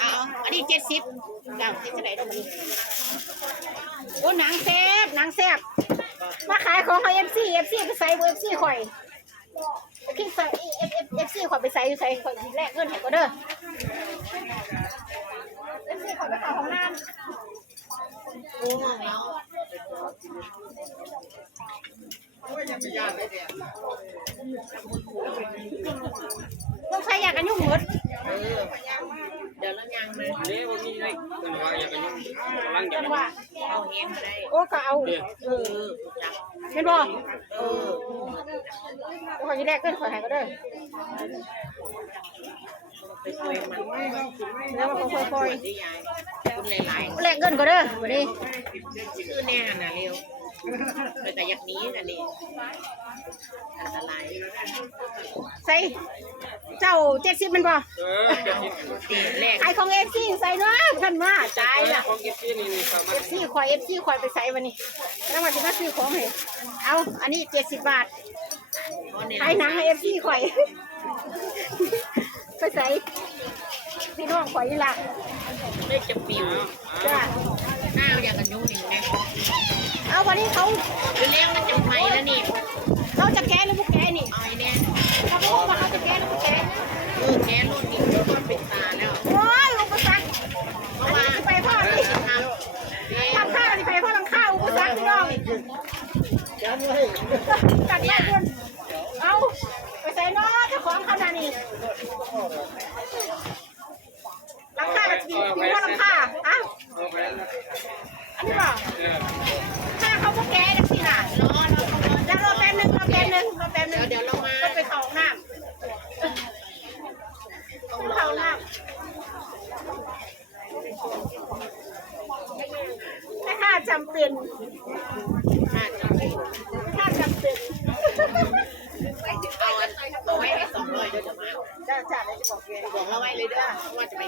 เอาอันนี้เจ็ดสิบเก้าสิบเท่าไหร่ดอกมันโอ้หนังแซ่บหนังแซ่บมาขายของเขาเอฟซีเอฟซีไปใส่เอฟซีข่อยคิดใส่เอฟเอฟเอฟซีข่อยไปใส่อยู่ใส่ข่อยแลกเงินให้ก็เด้อเอฟซีข่อยไปขาห้องน้ำโอ้ยังไม่ยากเอาต้อง โอ้ก็เอาเออจับเห็นบ่เออข่อยสิแลกเงินข่อยให้ก็เด้อไปคุยมันแล้วมันก็ค่อยที่ยายคุณหลายๆแลกเงินก็เด้อบัดนี้ๆชื่อแน่น่ะเร็วไปแต่ยักนี้กันนี่อันตรายใส่ เจ้า70มันบ่เออจะกินตีแรกขายของ FC ใส่เนาะท่านมาตายละของกินที่นี่นี่สามารถ FC ข่อย FC ข่อยไปใส่วันนี้แล้วมาสิมาซื้อของให้เอาอันนี้70บาทขายหนังให้ FC ข่อย ไปใส่พี่น้องข่อยนี่ล่ะไม่จะปิวจ้าหน้าอย่างกันยุ่งนี่แม่เอาวันนี้เขาคือเลี้ยงมันจะไหมแล้วนี่เขาจะแก้หรือบ่แก้นี่ เอาไอ้เนี่ย เขาบอกว่าเขาจะแก้หรือบ่แก้ เออแกรุ่นนี้ก็เป็นตาแล้ว โอ้ยอุปสรรค เพราะว่า ไปพ่อนี่ ทำเอ๊ะ ทำข้าวนี่ไปพ่อทำ ข้าวอุปสรรคพี่น้องตัดแม่คนเอาไปใส่น้อเจ้าของขนาดนี้หลังคาก็ดีดีกว่าหลังคาอ้าว เอาไปแล้ว อันนี้บอก เออ ถ้าเขาพวกแกจังสิน่ะ รอรอรอ แล้วรอแป๊บนึงรอแป๊บนึงรอแป๊บนึ เดี๋ยว ง เดี๋ยวเรามา ต้องไปเข้าห้องน้ำต้องเข้าห้องน้ำ แม่ข้าจำเป็นห้าจับแม่ข้าจำเป็นเอาอันเอาไว้ให้สองร้อยเดี๋ยวจะมาจ้าจ้าเลยจะบอกแกบอกเราไว้เลยเด้อว่าจะไป